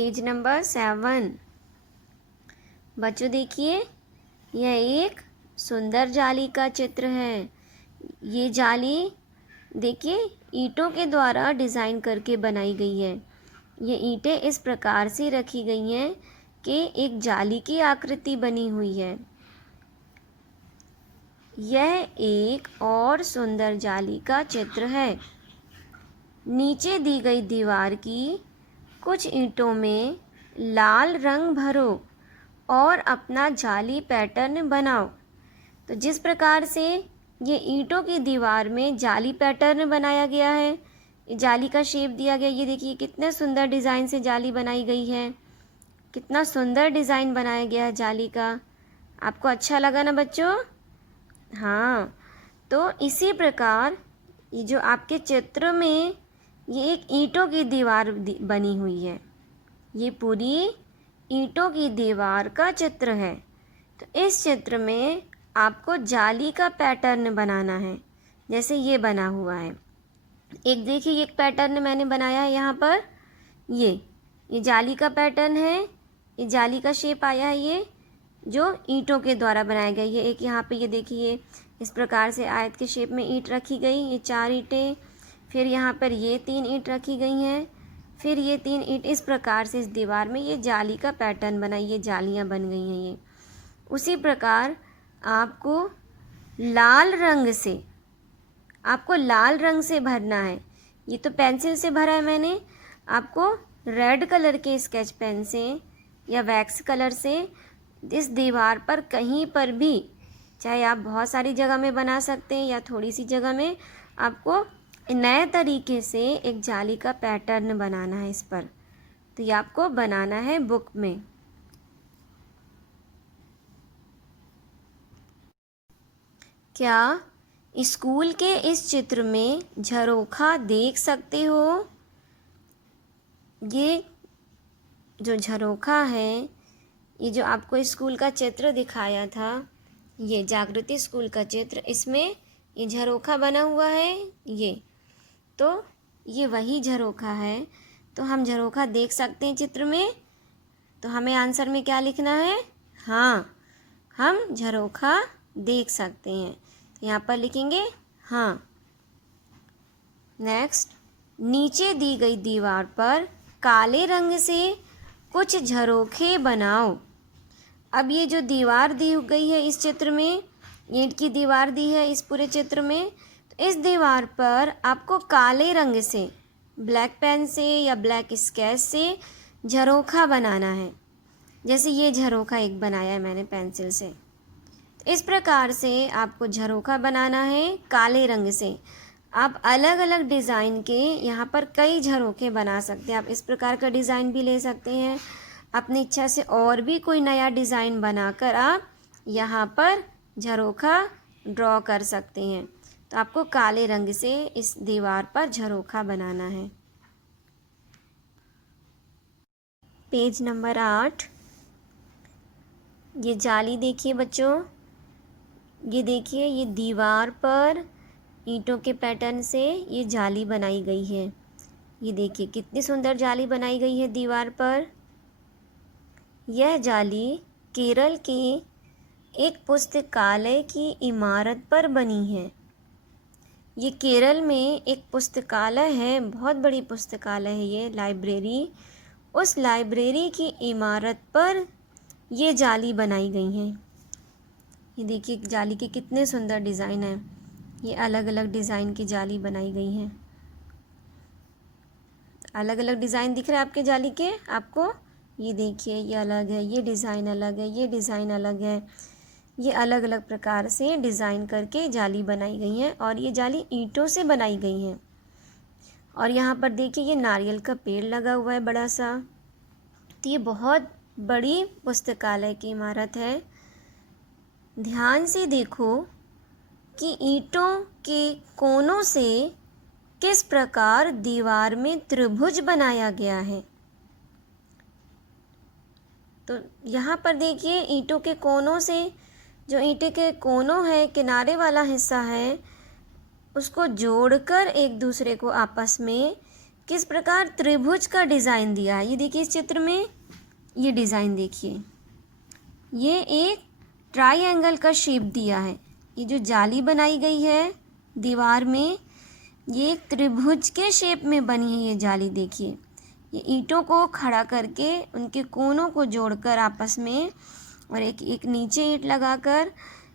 Page number 7। बच्चों देखिए, यह एक सुंदर जाली का चित्र है। ये जाली देखिए ईंटों के द्वारा डिज़ाइन करके बनाई गई है। ये ईंटें इस प्रकार से रखी गई हैं कि एक जाली की आकृति बनी हुई है। यह एक और सुंदर जाली का चित्र है। नीचे दी गई दीवार की कुछ ईंटों में लाल रंग भरो और अपना जाली पैटर्न बनाओ। तो जिस प्रकार से ये ईंटों की दीवार में जाली पैटर्न बनाया गया है, जाली का शेप दिया गया, ये देखिए कितने सुंदर डिज़ाइन से जाली बनाई गई है। कितना सुंदर डिज़ाइन बनाया गया है जाली का। आपको अच्छा लगा ना बच्चों? हाँ, तो इसी प्रकार ये जो आपके चित्र में ये एक ईंटों की दीवार बनी हुई है। ये पूरी ईंटों की दीवार का चित्र है। तो इस चित्र में आपको जाली का पैटर्न बनाना है, जैसे ये बना हुआ है। एक देखिए एक पैटर्न मैंने बनाया है यहाँ पर। ये जाली का पैटर्न है। ये जाली का शेप आया है, ये जो ईंटों के द्वारा बनाया गया। ये एक यहाँ पे ये देखिए इस प्रकार से आयत के शेप में ईंट रखी गई। ये 4 ईंटें, फिर यहाँ पर ये 3 ईंट रखी गई हैं, फिर ये 3 ईंट। इस प्रकार से इस दीवार में ये जाली का पैटर्न बना, ये जालियाँ बन गई हैं। ये उसी प्रकार आपको लाल रंग से भरना है। ये तो पेंसिल से भरा है मैंने, आपको रेड कलर के स्केच पेन से या वैक्स कलर से इस दीवार पर कहीं पर भी, चाहे आप बहुत सारी जगह में बना सकते हैं या थोड़ी सी जगह में, आपको नए तरीके से एक जाली का पैटर्न बनाना है इस पर। तो ये आपको बनाना है बुक में। क्या स्कूल के इस चित्र में झरोखा देख सकते हो? ये जो झरोखा है, ये जो आपको स्कूल का चित्र दिखाया था, ये जागृति स्कूल का चित्र, इसमें ये झरोखा बना हुआ है। ये वही झरोखा है। तो हम झरोखा देख सकते हैं चित्र में। तो हमें आंसर में क्या लिखना है? हाँ, हम झरोखा देख सकते हैं। तो यहाँ पर लिखेंगे हाँ। नेक्स्ट, नीचे दी गई दीवार पर काले रंग से कुछ झरोखे बनाओ। अब ये जो दीवार दी गई है इस चित्र में, ईंट की दीवार दी है इस पूरे चित्र में, तो इस दीवार पर आपको काले रंग से, ब्लैक पेन से या ब्लैक स्केच से झरोखा बनाना है। जैसे ये झरोखा एक बनाया है मैंने पेंसिल से। इस प्रकार से आपको झरोखा बनाना है काले रंग से। आप अलग अलग डिज़ाइन के यहाँ पर कई झरोखे बना सकते हैं। आप इस प्रकार का डिज़ाइन भी ले सकते हैं। अपनी इच्छा से और भी कोई नया डिज़ाइन बनाकर आप यहाँ पर झरोखा ड्रॉ कर सकते हैं। तो आपको काले रंग से इस दीवार पर झरोखा बनाना है। Page number 8। ये जाली देखिए बच्चों, ये देखिए ये दीवार पर ईंटों के पैटर्न से ये जाली बनाई गई है। ये देखिए कितनी सुंदर जाली बनाई गई है दीवार पर। यह जाली केरल के एक पुस्तकालय की इमारत पर बनी है। ये केरल में एक पुस्तकालय है, बहुत बड़ी पुस्तकालय है ये, लाइब्रेरी। उस लाइब्रेरी की इमारत पर ये जाली बनाई गई है। ये देखिए जाली के कितने सुंदर डिज़ाइन हैं। ये अलग अलग डिज़ाइन की जाली बनाई गई हैं। अलग अलग डिज़ाइन दिख रहे हैं आपके जाली के आपको? ये देखिए ये अलग है, ये डिज़ाइन अलग है, ये डिज़ाइन अलग है। ये अलग अलग प्रकार से डिज़ाइन करके जाली बनाई गई हैं और ये जाली ईंटों से बनाई गई हैं। और यहाँ पर देखिए ये नारियल का पेड़ लगा हुआ है बड़ा सा। तो ये बहुत बड़ी पुस्तकालय की इमारत है। ध्यान से देखो कि ईंटों के कोनों से किस प्रकार दीवार में त्रिभुज बनाया गया है। तो यहाँ पर देखिए ईंटों के कोनों से, जो ईंटे के कोनों है, किनारे वाला हिस्सा है, उसको जोड़कर एक दूसरे को आपस में किस प्रकार त्रिभुज का डिज़ाइन दिया है। ये देखिए इस चित्र में, ये डिज़ाइन देखिए, ये एक ट्रायंगल का शेप दिया है। ये जो जाली बनाई गई है दीवार में, ये एक त्रिभुज के शेप में बनी है ये जाली। देखिए ये ईंटों को खड़ा करके उनके कोनों को जोड़कर आपस में, और एक एक नीचे ईंट लगाकर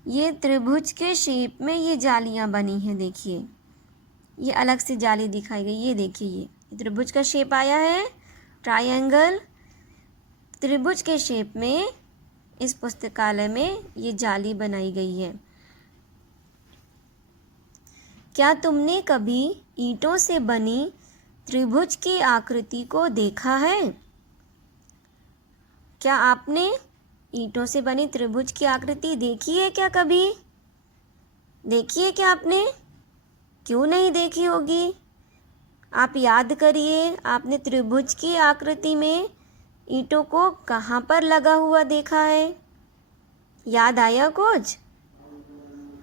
ये त्रिभुज के शेप में ये जालियां बनी हैं। देखिए ये अलग से जाली दिखाई गई। ये देखिए ये त्रिभुज का शेप आया है, ट्रायंगल त्रिभुज के शेप में इस पुस्तकालय में ये जाली बनाई गई है। क्या तुमने कभी ईंटों से बनी त्रिभुज की आकृति को देखा है? क्या आपने ईंटों से बनी त्रिभुज की आकृति देखी है क्या कभी? देखी है क्या आपने? क्यों नहीं देखी होगी? आप याद करिए, आपने त्रिभुज की आकृति में ईंटों को कहाँ पर लगा हुआ देखा है? याद आया कुछ?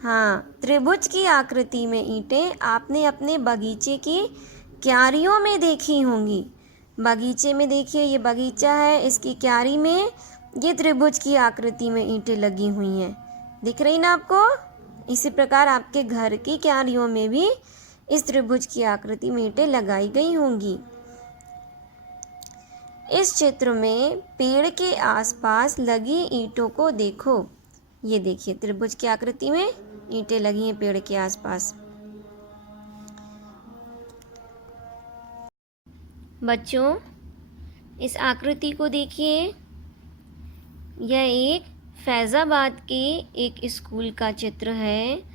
हाँ, त्रिभुज की आकृति में ईंटें आपने अपने बगीचे की क्यारियों में देखी होंगी। बगीचे में देखिए, ये बगीचा है, इसकी क्यारी में ये त्रिभुज की आकृति में ईंटें लगी हुई हैं। दिख रही ना आपको? इसी प्रकार आपके घर की क्यारियों में भी इस त्रिभुज की आकृति में ईंटें लगाई गई होंगी। इस चित्र में पेड़ के आसपास लगी ईंटों को देखो। ये देखिए त्रिभुज की आकृति में ईंटें लगी हैं पेड़ के आसपास। बच्चों, इस आकृति को देखिए, यह एक फैज़ाबाद के एक स्कूल का चित्र है।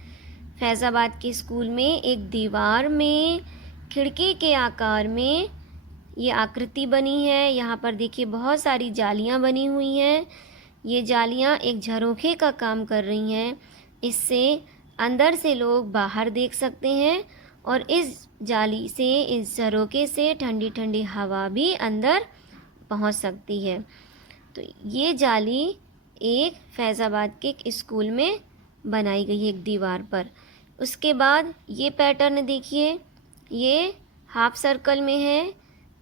फैज़ाबाद के स्कूल में एक दीवार में खिड़की के आकार में ये आकृति बनी है। यहाँ पर देखिए बहुत सारी जालियाँ बनी हुई हैं। ये जालियाँ एक झरोखे का काम कर रही हैं। इससे अंदर से लोग बाहर देख सकते हैं और इस जाली से, इस झरोखे से ठंडी ठंडी हवा भी अंदर पहुँच सकती है। तो ये जाली एक फैज़ाबाद के एक स्कूल में बनाई गई है एक दीवार पर। उसके बाद ये पैटर्न देखिए, ये हाफ सर्कल में है।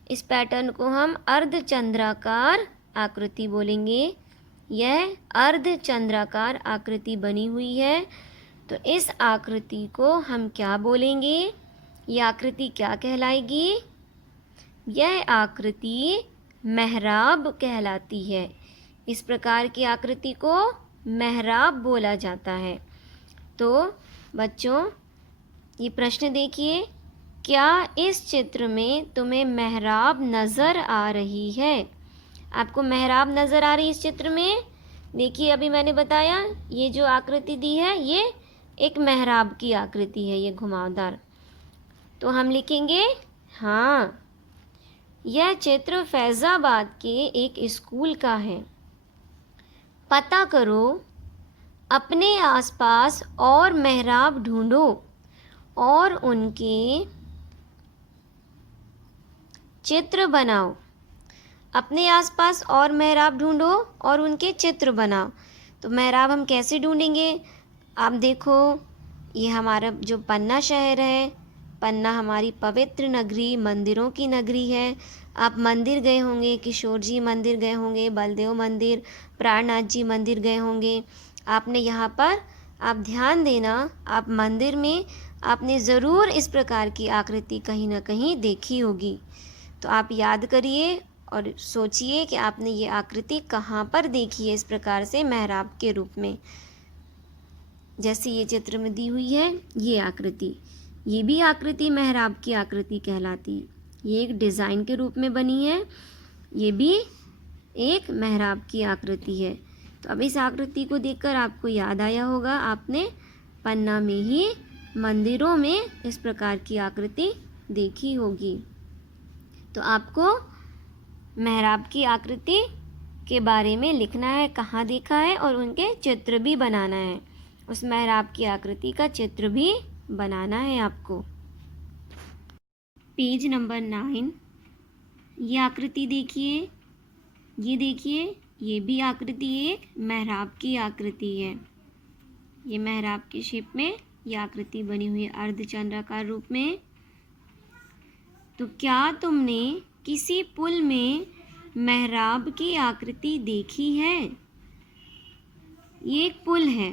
इस पैटर्न को हम अर्धचंद्राकार आकृति बोलेंगे। यह अर्धचंद्राकार आकृति बनी हुई है। तो इस आकृति को हम क्या बोलेंगे? ये आकृति क्या कहलाएगी? यह आकृति मेहराब कहलाती है। इस प्रकार की आकृति को मेहराब बोला जाता है। तो बच्चों, ये प्रश्न देखिए, क्या इस चित्र में तुम्हें मेहराब नज़र आ रही है? आपको मेहराब नज़र आ रही है इस चित्र में? देखिए अभी मैंने बताया, ये जो आकृति दी है ये एक मेहराब की आकृति है, ये घुमावदार। तो हम लिखेंगे हाँ, यह चित्र फैज़ाबाद के एक स्कूल का है। पता करो, अपने आसपास और मेहराब ढूंढो और उनके चित्र बनाओ। अपने आसपास और मेहराब ढूंढो और उनके चित्र बनाओ। तो मेहराब हम कैसे ढूंढेंगे? आप देखो, ये हमारा जो पन्ना शहर है, पन्ना हमारी पवित्र नगरी, मंदिरों की नगरी है। आप मंदिर गए होंगे, किशोर जी मंदिर गए होंगे, बलदेव मंदिर, प्राणनाथ जी मंदिर गए होंगे। आपने यहाँ पर, आप ध्यान देना, आप मंदिर में आपने ज़रूर इस प्रकार की आकृति कहीं ना कहीं देखी होगी। तो आप याद करिए और सोचिए कि आपने ये आकृति कहाँ पर देखी है इस प्रकार से मेहराब के रूप में। जैसे ये चित्र में दी हुई है ये आकृति, ये भी आकृति मेहराब की आकृति कहलाती है। ये एक डिज़ाइन के रूप में बनी है, ये भी एक मेहराब की आकृति है। तो अब इस आकृति को देखकर आपको याद आया होगा, आपने पन्ना में ही मंदिरों में इस प्रकार की आकृति देखी होगी। तो आपको मेहराब की आकृति के बारे में लिखना है, कहाँ देखा है, और उनके चित्र भी बनाना है। उस मेहराब की आकृति का चित्र भी बनाना है आपको। पेज नंबर 9, ये आकृति देखिए, ये देखिए, ये भी आकृति एक मेहराब की आकृति है। ये मेहराब के शेप में ये आकृति बनी हुई है अर्धचंद्राकार रूप में। तो क्या तुमने किसी पुल में मेहराब की आकृति देखी है? ये एक पुल है,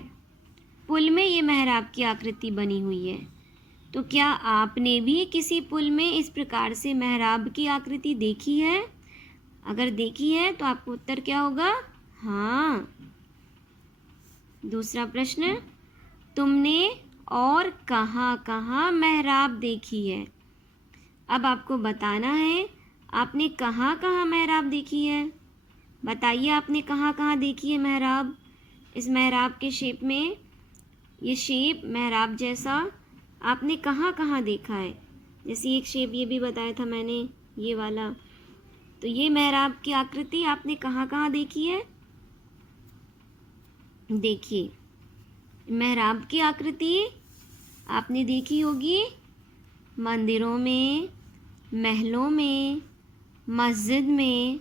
पुल में ये मेहराब की आकृति बनी हुई है। तो क्या आपने भी किसी पुल में इस प्रकार से मेहराब की आकृति देखी है? अगर देखी है तो आपको उत्तर क्या होगा? हाँ। दूसरा प्रश्न, तुमने और कहाँ कहाँ मेहराब देखी है? अब आपको बताना है आपने कहाँ कहाँ मेहराब देखी है। बताइए आपने कहाँ कहाँ देखी है मेहराब। इस मेहराब के शेप में, ये शेप मेहराब जैसा आपने कहाँ कहाँ देखा है। जैसे एक शेप ये भी बताया था मैंने, ये वाला। तो ये मेहराब की आकृति आपने कहाँ कहाँ देखी है? देखिए, मेहराब की आकृति आपने देखी होगी मंदिरों में, महलों में, मस्जिद में,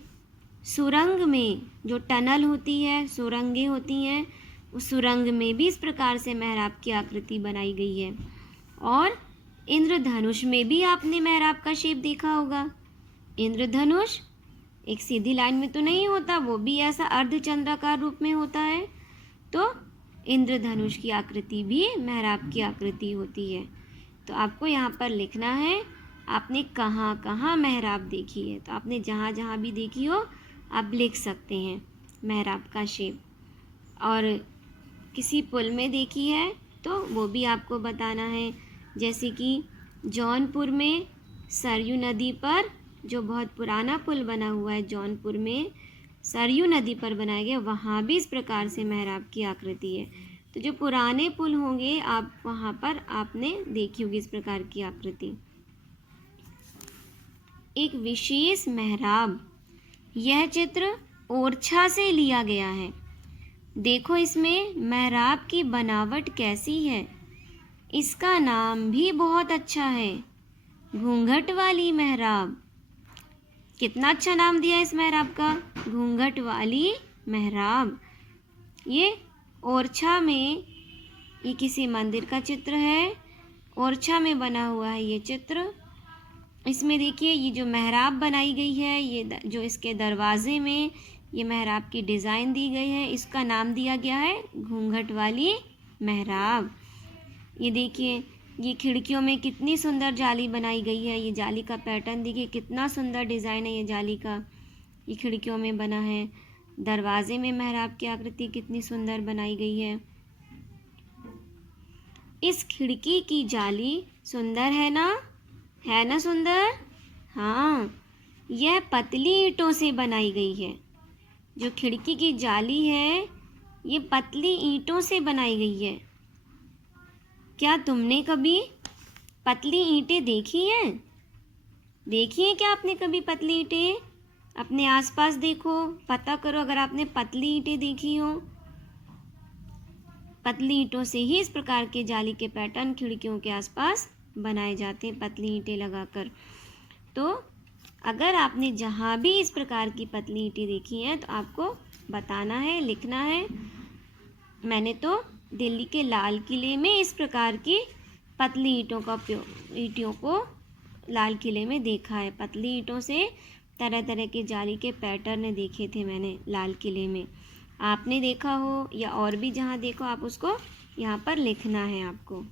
सुरंग में। जो टनल होती है, सुरंगें होती हैं, उस सुरंग में भी इस प्रकार से मेहराब की आकृति बनाई गई है। और इंद्रधनुष में भी आपने मेहराब का शेप देखा होगा। इंद्रधनुष एक सीधी लाइन में तो नहीं होता, वो भी ऐसा अर्धचंद्राकार रूप में होता है। तो इंद्रधनुष की आकृति भी मेहराब की आकृति होती है। तो आपको यहाँ पर लिखना है आपने कहाँ कहाँ मेहराब देखी है। तो आपने जहाँ जहाँ भी देखी हो आप लिख सकते हैं मेहराब का शेप। और किसी पुल में देखी है तो वो भी आपको बताना है। जैसे कि जौनपुर में सरयू नदी पर जो बहुत पुराना पुल बना हुआ है, जौनपुर में सरयू नदी पर बनाया गया, वहाँ भी इस प्रकार से मेहराब की आकृति है। तो जो पुराने पुल होंगे आप वहाँ पर आपने देखी होगी इस प्रकार की आकृति। एक विशेष मेहराब, यह चित्र ओरछा से लिया गया है। देखो इसमें मेहराब की बनावट कैसी है। इसका नाम भी बहुत अच्छा है, घूंघट वाली मेहराब। कितना अच्छा नाम दिया इस मेहराब का, घूंघट वाली मेहराब। ये ओरछा में, ये किसी मंदिर का चित्र है, ओरछा में बना हुआ है ये चित्र। इसमें देखिए ये जो मेहराब बनाई गई है, ये जो इसके दरवाजे में ये मेहराब की डिज़ाइन दी गई है, इसका नाम दिया गया है घूंघट वाली मेहराब। ये देखिए ये खिड़कियों में कितनी सुंदर जाली बनाई गई है। ये जाली का पैटर्न देखिए कितना सुंदर डिज़ाइन है ये जाली का, ये खिड़कियों में बना है। दरवाजे में मेहराब की आकृति कितनी सुंदर बनाई गई है। इस खिड़की की जाली सुंदर है ना, है ना सुंदर? हाँ, यह पतली ईंटों से बनाई गई है। जो खिड़की की जाली है ये पतली ईंटों से बनाई गई है। क्या तुमने कभी पतली ईंटें देखी हैं? देखी हैं क्या आपने कभी पतली ईंटें? अपने आसपास देखो, पता करो अगर आपने पतली ईंटें देखी हो। पतली ईंटों से ही इस प्रकार के जाली के पैटर्न खिड़कियों के आसपास बनाए जाते हैं, पतली ईंटें लगाकर। तो अगर आपने जहाँ भी इस प्रकार की पतली ईंटें देखी हैं तो आपको बताना है, लिखना है। मैंने तो दिल्ली के लाल किले में इस प्रकार की पतली ईंटों का उपयोग, ईंटों को लाल किले में देखा है। पतली ईंटों से तरह तरह के जाली के पैटर्न देखे थे मैंने लाल किले में। आपने देखा हो या और भी जहाँ देखो आप उसको यहाँ पर लिखना है आपको।